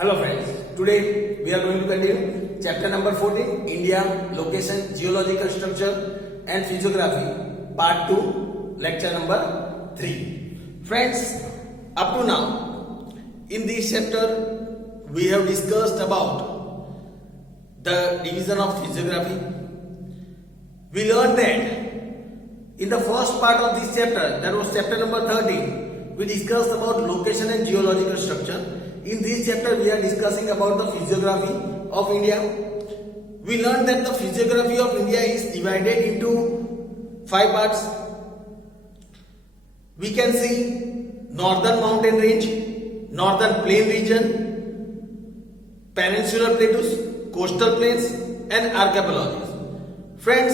Hello friends, today we are going to continue chapter number 14, India, Location, Geological Structure and Physiography, part 2, lecture number 3. Friends, up to now, in this chapter, we have discussed about the division of physiography. We learned that in the first part of this chapter, that was chapter number 13, we discussed about location and geological structure. In this chapter, we are discussing about the physiography of India. We learned that the physiography of India is divided into 5 parts. We can see northern mountain range, northern plain region, peninsular plateaus, coastal plains and archipelago. Friends,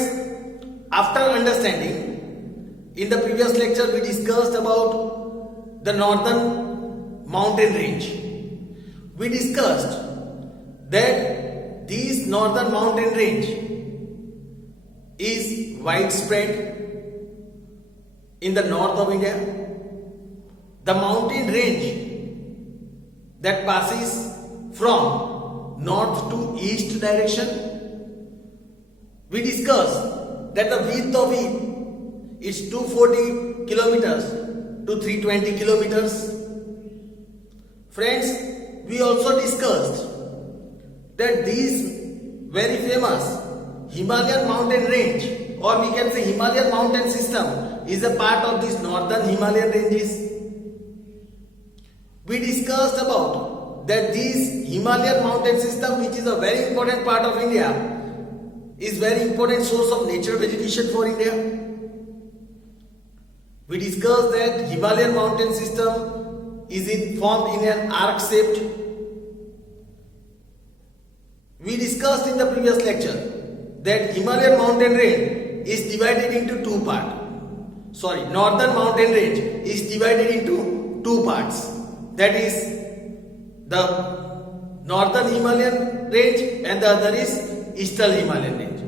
after understanding, in the previous lecture we discussed about the northern mountain range. We discussed that this northern mountain range is widespread in the north of India. The mountain range that passes from north to east direction. We discussed that the width of it is 240 kilometers to 320 kilometers. Friends, we also discussed that this very famous Himalayan mountain range, or we can say Himalayan mountain system, is a part of these northern Himalayan ranges. We discussed about that this Himalayan mountain system, which is a very important part of India, is very important source of natural vegetation for India. We discussed that Himalayan mountain system is formed in an arc shaped. We discussed in the previous lecture that Himalayan mountain range is divided into 2 parts. Northern mountain range is divided into 2 parts. That is the northern Himalayan range and the other is eastern Himalayan range.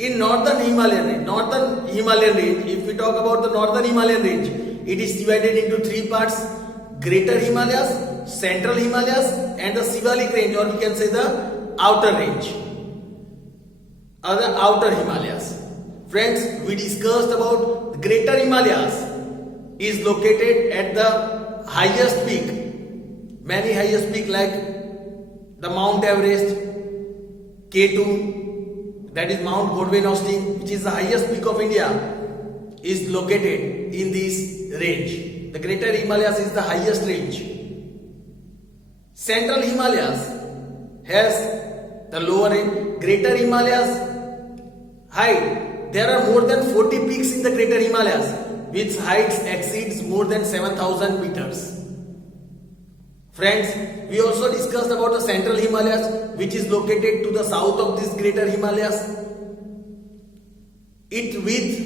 In northern Himalayan range, if we talk about the northern Himalayan range, it is divided into 3 parts: Greater Himalayas, Central Himalayas and the Shivalik range, or we can say the outer range or the outer Himalayas. Friends, we discussed about the Greater Himalayas is located at the highest peak, many highest peak like the Mount Everest, K2, that is Mount Godwin Austen, which is the highest peak of India, is located in this range. The Greater Himalayas is the highest range. Central Himalayas has the lower range. Greater Himalayas height, there are more than 40 peaks in the Greater Himalayas, which heights exceeds more than 7,000 meters. Friends, we also discussed about the Central Himalayas, which is located to the south of this Greater Himalayas. Its width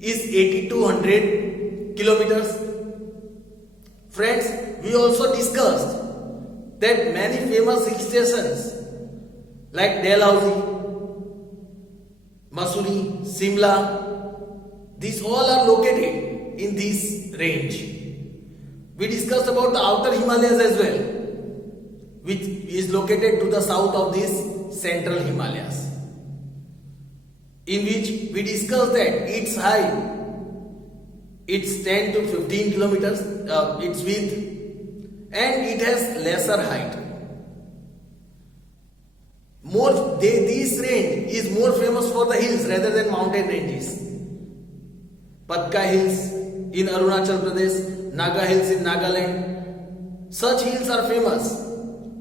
is 8,200 kilometers. Friends, we also discussed that many famous hill stations like Dalhousie, Mussoorie, Simla, these all are located in this range. We discussed about the outer Himalayas as well, which is located to the south of this Central Himalayas, in which we discussed that its height, it's 10 to 15 kilometers, its width, and it has lesser height. This range is more famous for the hills rather than mountain ranges. Patka Hills in Arunachal Pradesh, Naga Hills in Nagaland. Such hills are famous.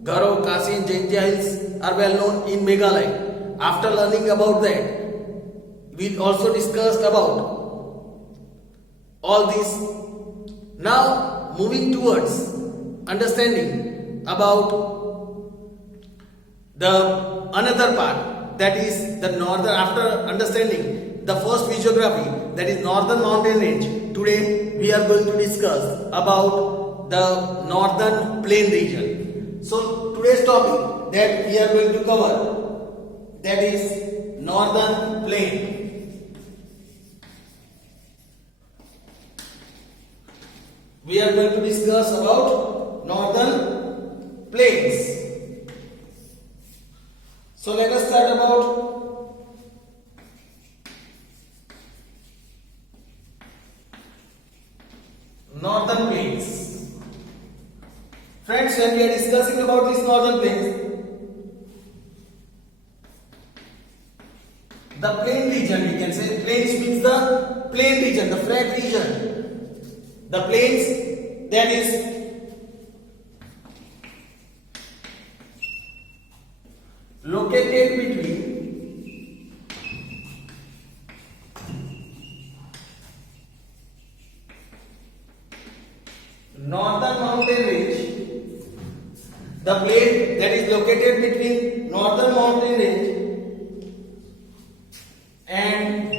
Garo, Kasi and Jaintia Hills are well known in Meghalaya. After learning about that, we also discussed about all this. Now moving towards understanding about the another part, that is the northern. After understanding the first physiography, that is northern mountain range, today we are going to discuss about the northern plain region. So today's topic that we are going to cover, that is northern plain. We are going to discuss about northern plains. So let us start about northern plains. Friends, when we are discussing about these northern plains, the plain region, we can say plains means the plain region, the flat region. The plains, that is located between northern mountain range, the plain that is located between northern mountain range and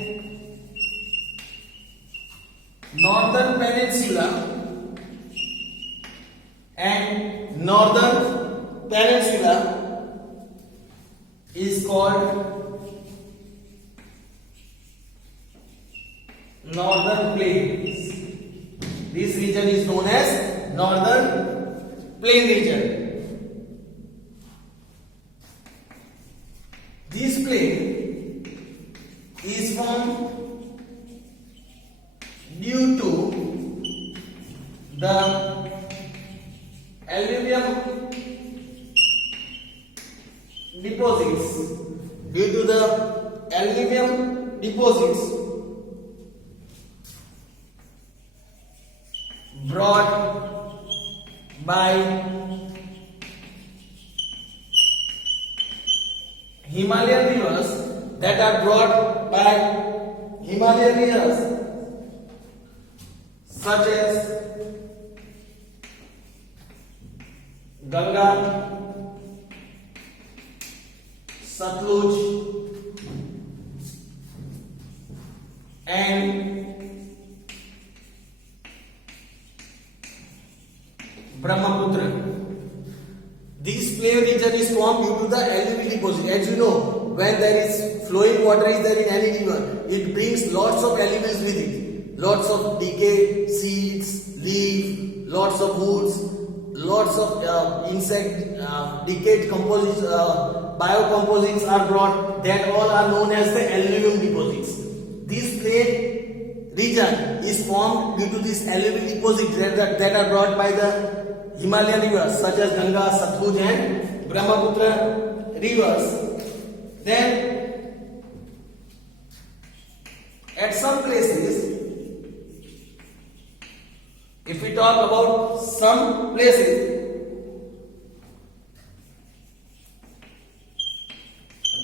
northern peninsula is called northern plains. This region is known as northern plain region. This plain is formed due to the alluvium deposits brought by Himalayan rivers, that are brought by Himalayan rivers such as Ganga, Satluj and Brahmaputra. This plain region is formed due to the alluvial deposit. As you know, when there is flowing water is there in any river, it brings lots of elements with it. Lots of decayed seeds, leaf, lots of woods, lots of insect, decayed composites, biocomposites are brought. That all are known as the alluvium deposits. This plain region is formed due to this alluvial deposits that are brought by the Himalayan rivers such as Ganga, Satluj and Brahmaputra rivers. Then at some places, if we talk about some places,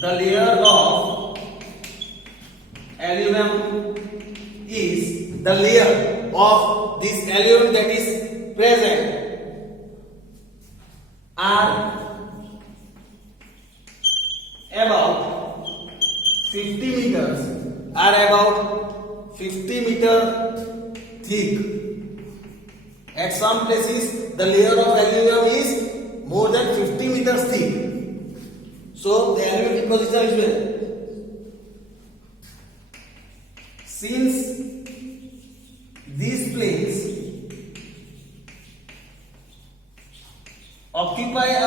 the layer of alluvium is the layer of this alluvium that is present are about 50 meter thick. At some places the layer of alluvium is more than 50 meters thick. So the alluvium deposition is where? Since these plains occupy a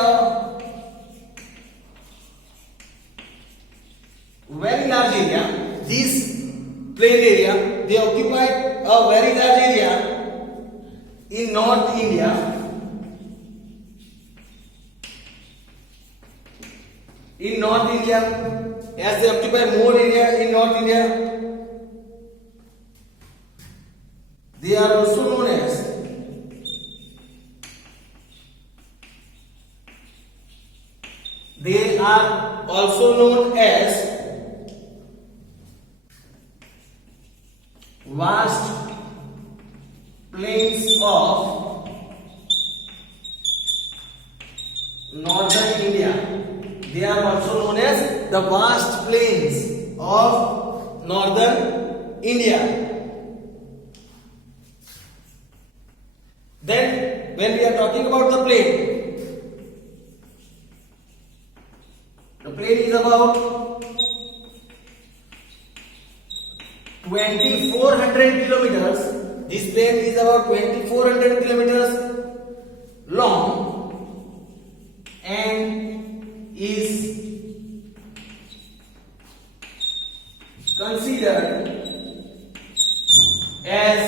very large area, this plain area, they occupy a very large area in North India. In North India, as they occupy more area in North India, they are also known as vast plains of northern India. They are also known as the vast plains of northern India. Then when we are talking about the plain is about 2400 kilometers. This plain is about 2400 kilometers long and is considered as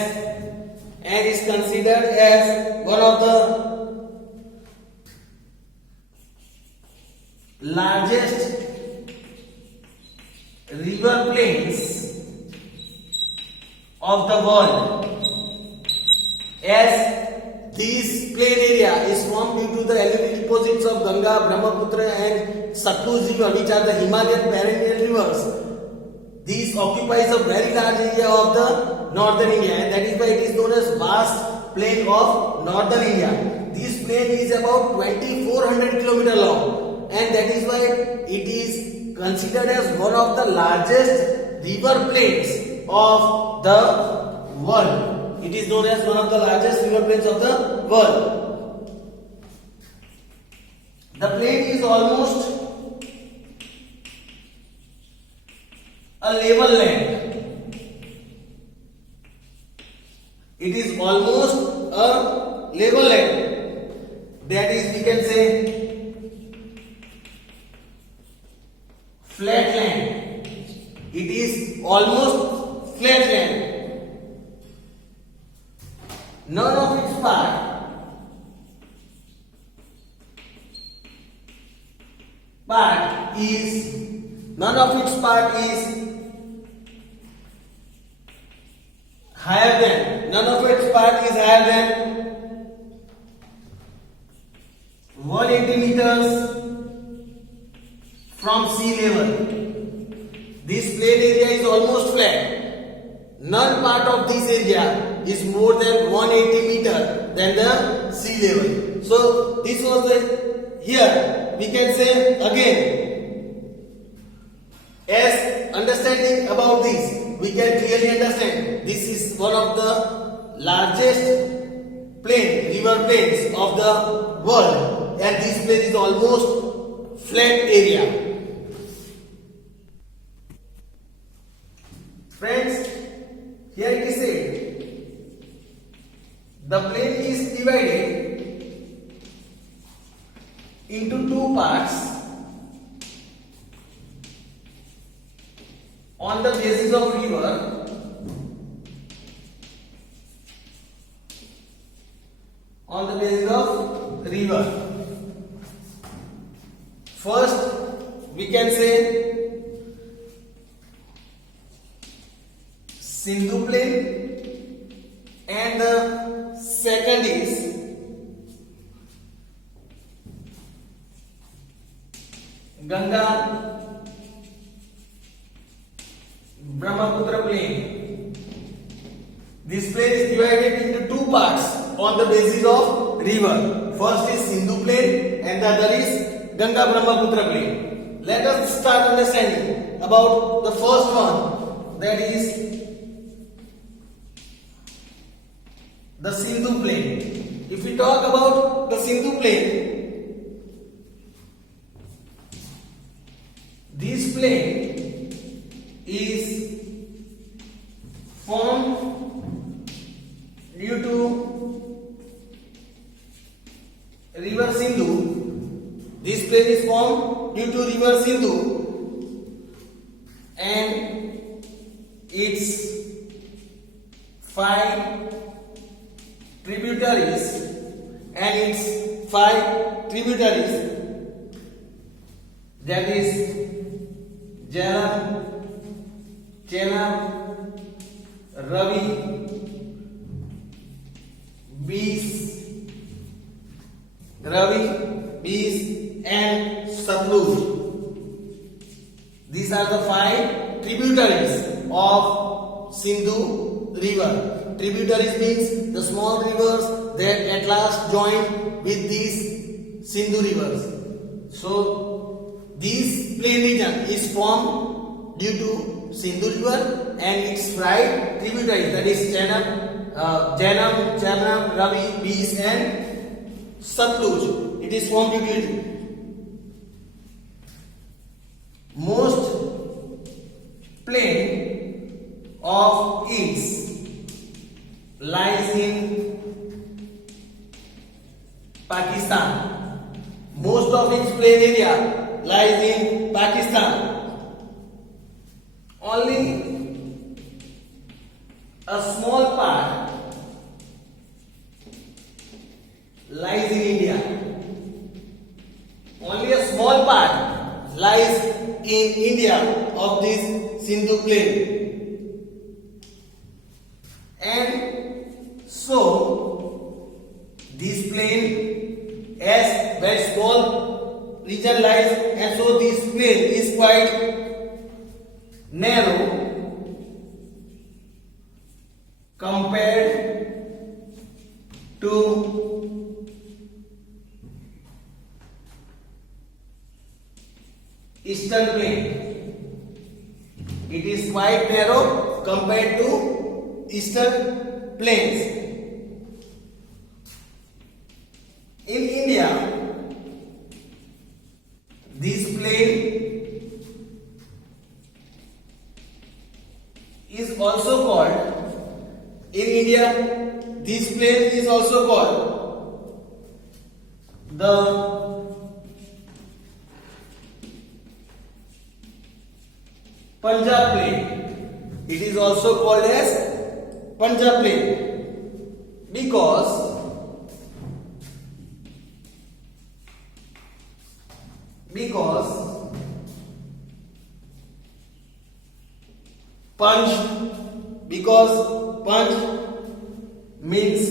and is considered as one of the largest river plains of the world, as this plain area is formed due to the alluvial deposits of Ganga, Brahmaputra and Satluj river, which are the Himalayan perennial rivers. This occupies a very large area of the northern India, and that is why it is known as vast plain of northern India. This plain is about 2400 km long, and that is why it is considered as one of the largest river plains of the world. It is known as one of the largest river plains of the world. The plain is almost a level land. It is almost a level land. That is, we can say, flat land. It is almost flat land. None of its part is higher than 180 meters from sea level. This plain area is almost flat. None part of this area is more than 180 meter than the sea level. So this was the, here we can say again, as understanding about this, we can clearly understand this is one of the largest river plains of the world, and this plain is almost flat area. Friends, here it is said, the plain is divided into two parts on the basis of river. First, we can say Sindhu plain, and the second is Ganga Brahmaputra plain. This plain is divided into two parts on the basis of river. First is Sindhu plain and the other is Ganga Brahmaputra plain. Let us start understanding about the first one, that is the Sindhu plain. If we talk about the Sindhu plain, this plain is formed due to river Sindhu. This plain is formed due to river Sindhu and its 5 tributaries that is Jhelum, Chenab, Ravi, Beas and Satluj. These are the 5 tributaries of Sindhu river. Tributaries means the small rivers that at last join with these Sindhu rivers. So this plain region is formed due to Sindhu river and its 5 tributaries, that is Jhelum, Chenab, Ravi, Beas and Satluj. It is formed due to it. Most plain of its lies in Pakistan. Most of its plain area lies in Pakistan. Only of this Sindhu plain. And so this plain as very small region lies, and so this plain is quite narrow compared to eastern plain. It is quite narrow compared to eastern plains. In India, this plain is also called, in India, this plain is also called the Punjab plain. It is also called as Punjab plain because Panch means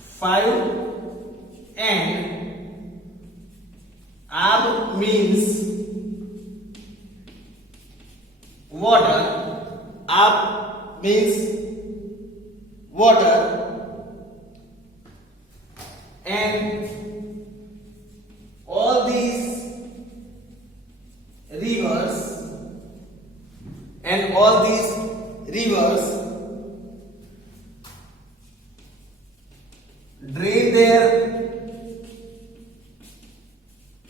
5 and Ab means water. Ab means water, and all these rivers drain their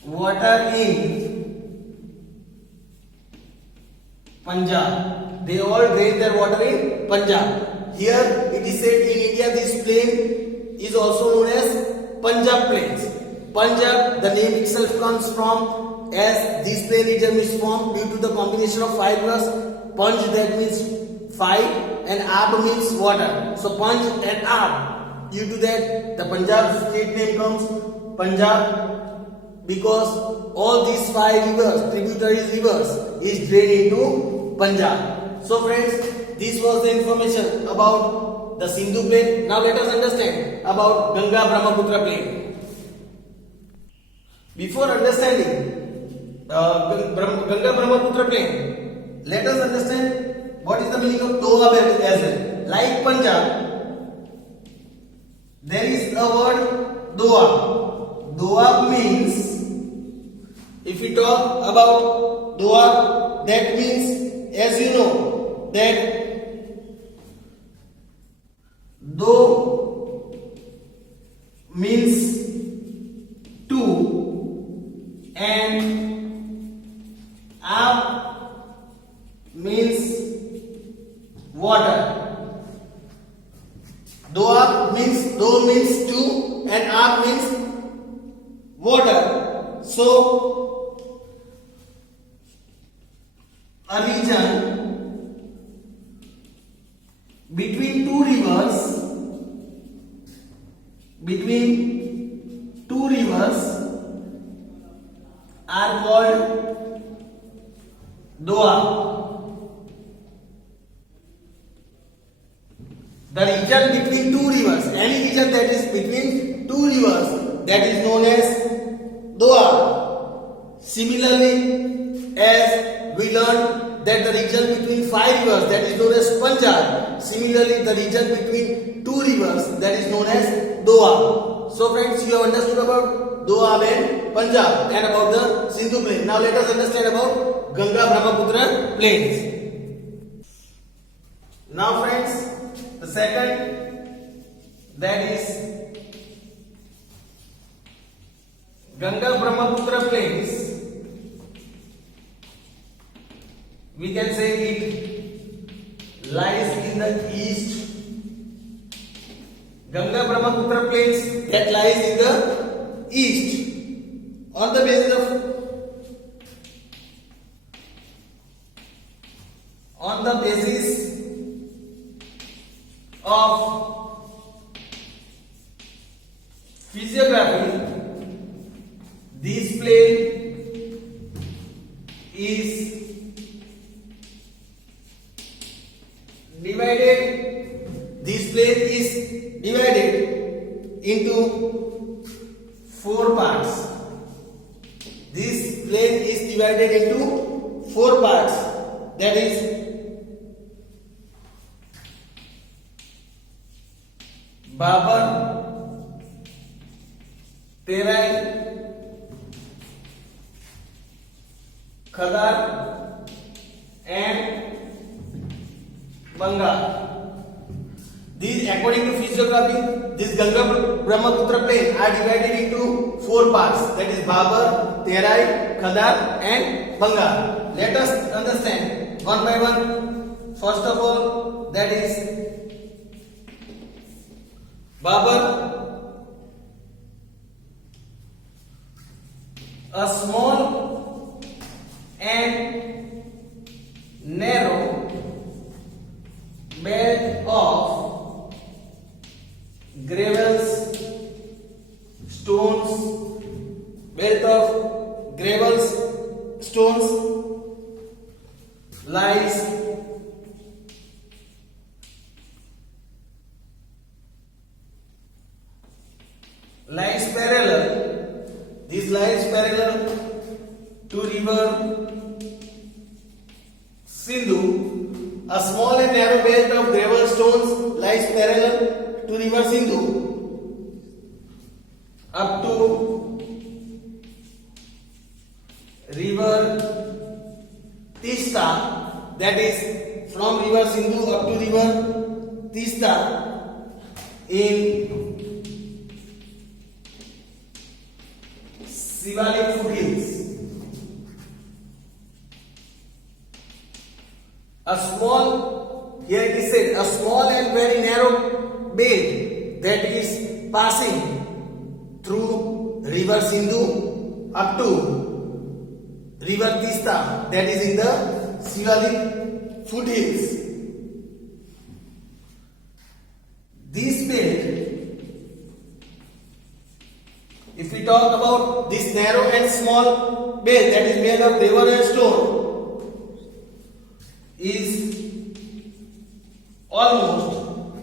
water in Punjab. They all drain their water in Punjab. Here it is said in India this plain is also known as Punjab plains. Punjab, the name itself comes from, as this plain region is formed due to the combination of 5 rivers. Panj, that means 5, and Ab means water. So Panj and Ab, due to that the Punjab state name comes Punjab, because all these 5 rivers, tributaries rivers, is drained into Punjab. So friends, this was the information about the Sindhu plain. Now let us understand about Ganga Brahmaputra plain. Before understanding Ganga Brahmaputra plain, let us understand what is the meaning of Doab as well. Like Punjab, there is a word Doab. Doab means, if we talk about Doab, that means, as you know, that Do means 2 and Ab means water. Do means 2 and Ab means water. So a region between two rivers are called Doab. The region between two rivers, any region that is between two rivers, that is known as Doab. Similarly, as we learned that the region between 5 rivers, that is known as Punjab. Similarly, the region between two rivers, that is known as Doab. So friends, you have understood about Doab and Punjab and about the Sindhu plain. Now let us understand about Ganga Brahmaputra plains. Now friends, the second, that is Ganga Brahmaputra plains. We can say it lies in the east. Ganga Brahmaputra plains that lies in the east on the basis of physiography. This plain is divided. This plain is divided into four parts. This plain is divided into four parts. That is Babar, Terai, Khadar and Banga. These, according to physiography, this Ganga Brahmaputra plain are divided into four parts. That is Babar, Terai, Khadar and Banga. Let us understand one by one. First of all, that is Babar, a small and narrow bed of gravels, stones, belt of gravels, stones lies parallel. This lies parallel to river Sindhu. A small and narrow belt of gravel stones lies parallel to river Sindhu up to river Tista. That is from river Sindhu up to river Tista in Shivalik foothills. Here it is said, a small and very narrow bed that is passing through river Sindhu up to river Tista, that is in the Shivalik foothills. This bed, if we talk about this narrow and small bed that is made of gravel and stone, is almost,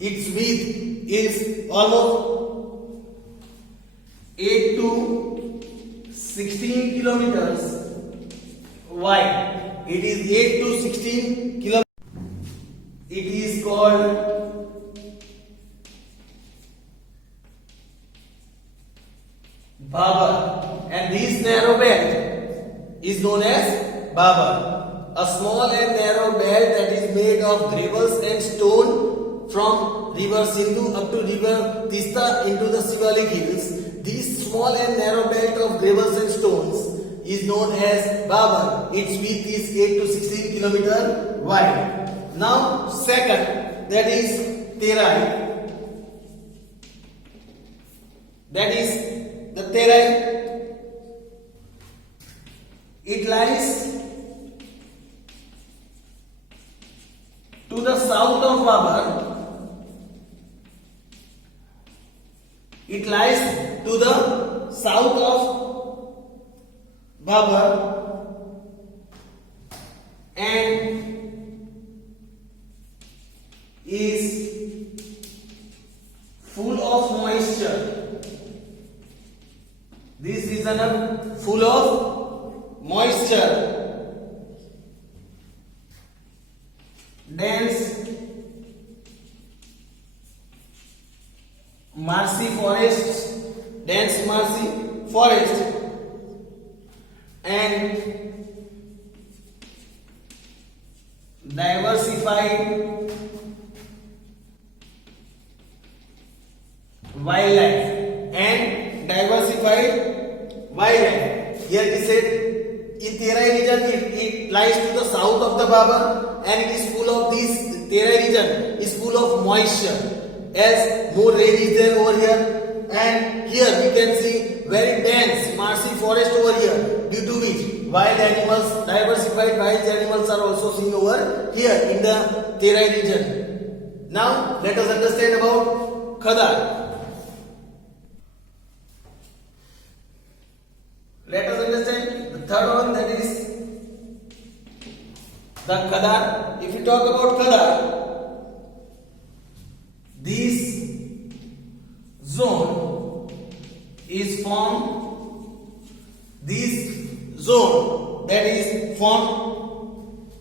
its width is almost 8 to 16 kilometers wide. It is 8 to 16 kilometers. It is called Babar, and this narrow belt is known as Babar. A small and narrow belt that is made of gravels and stone from river Sindhu up to river Tista into the Shivalik hills. This small and narrow belt of gravels and stones is known as Babar. Its width is 8 to 16 kilometers wide. Now, second, that is Terai. That is the Terai. It lies to the south of Babar. It lies to the south of Babar and is full of moisture. This region is full of moisture. Dense marshy forests, and diversified wildlife. Here it said in Terai region it lies to the south of the Babar, and it is full of this Terai region is full of moisture, as more rain is there over here, and here we can see very dense marshy forest over here, due to which wild animals, diversified wild animals are also seen over here in the Terai region. Now let us understand about Khadar. Let us understand the third one, that is The Khadar, if you talk about Khadar, this zone is formed, this zone that is formed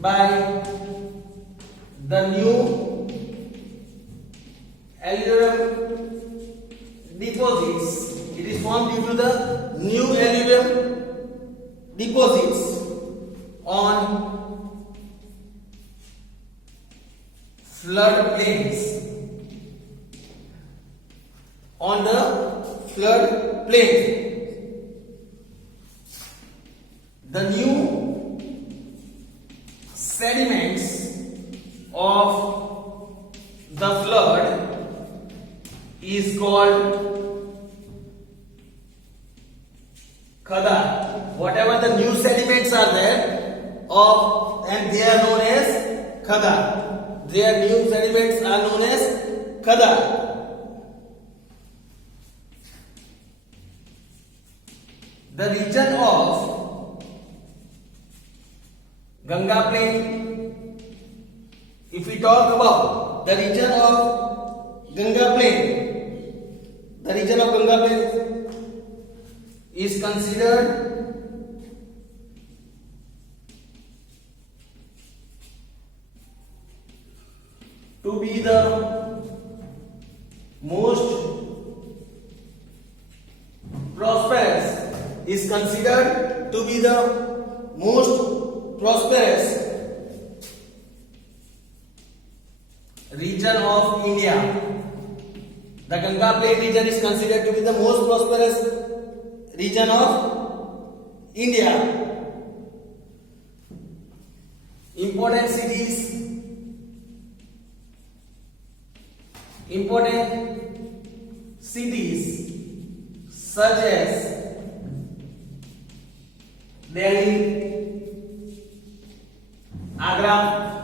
by the new alluvial deposits. It is formed due to the new alluvial deposits on flood plains. On the flood plains, the new sediments of the flood is called Khadar. Whatever the new sediments are there and they are known as Khadar. Their new sediments are known as Khadar. The region of Ganga plain, if we talk about the region of Ganga plain, the region of Ganga plain is considered to be the most prosperous, is considered to be the most prosperous region of India. The Ganga Plain region is considered to be the most prosperous region of India. Important cities, such as Delhi, Agra,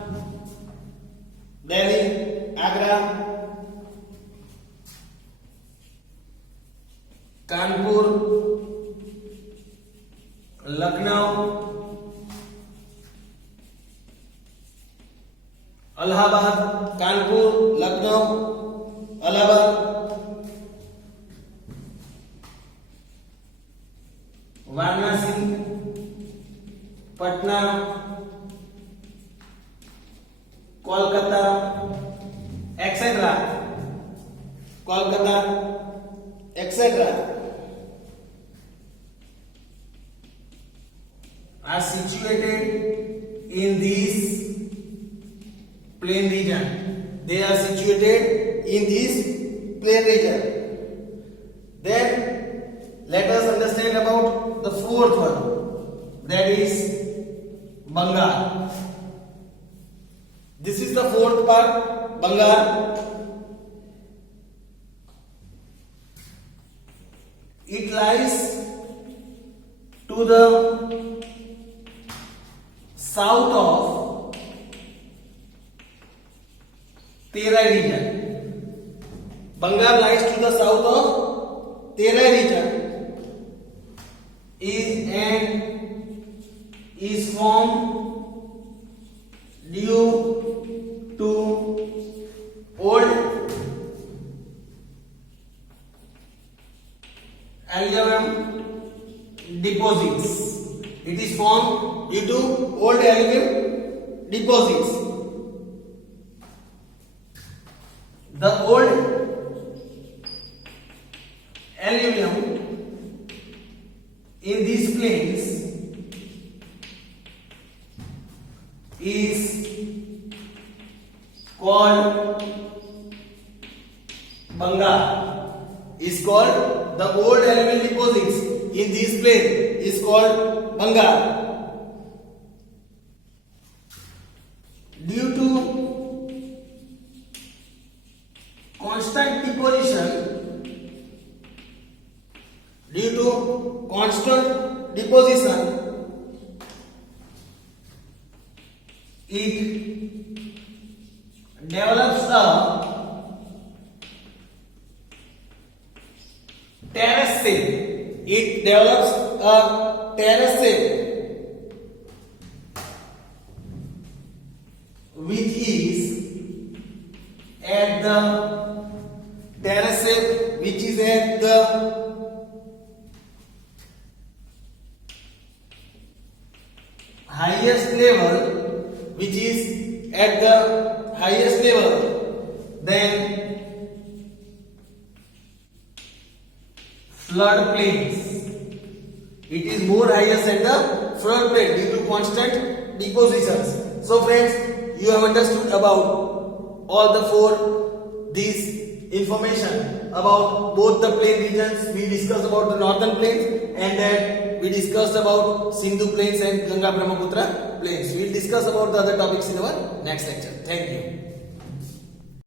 Kanpur, Lucknow, Allahabad, Kanpur, Lucknow, Allahabad, Varanasi, Patna, Kolkata, etc. Are situated in this plain region. They are situated in this plain region. Then let us understand about the fourth one, that is Bengal. This is the fourth part, Bengal. It lies to the south of Terai region. Bengal lies to the south of Terai region is formed due to old alluvium deposits. It is formed due to old alluvium deposits. The old alluvium in these plains is called Bengal. Is called the old alluvial deposits in these plains is called Bengal. Due to constant deposition, it develops a terrace shape. the terrace which is at the highest level, which is at the highest level, then floodplains. It is more highest at the floodplain due to constant depositions. So friends, you have understood about all the four these information about both the plain regions. We discussed about the northern plains, and then we discussed about Sindhu plains and Ganga Brahmaputra plains. We will discuss about the other topics in our next lecture. Thank you.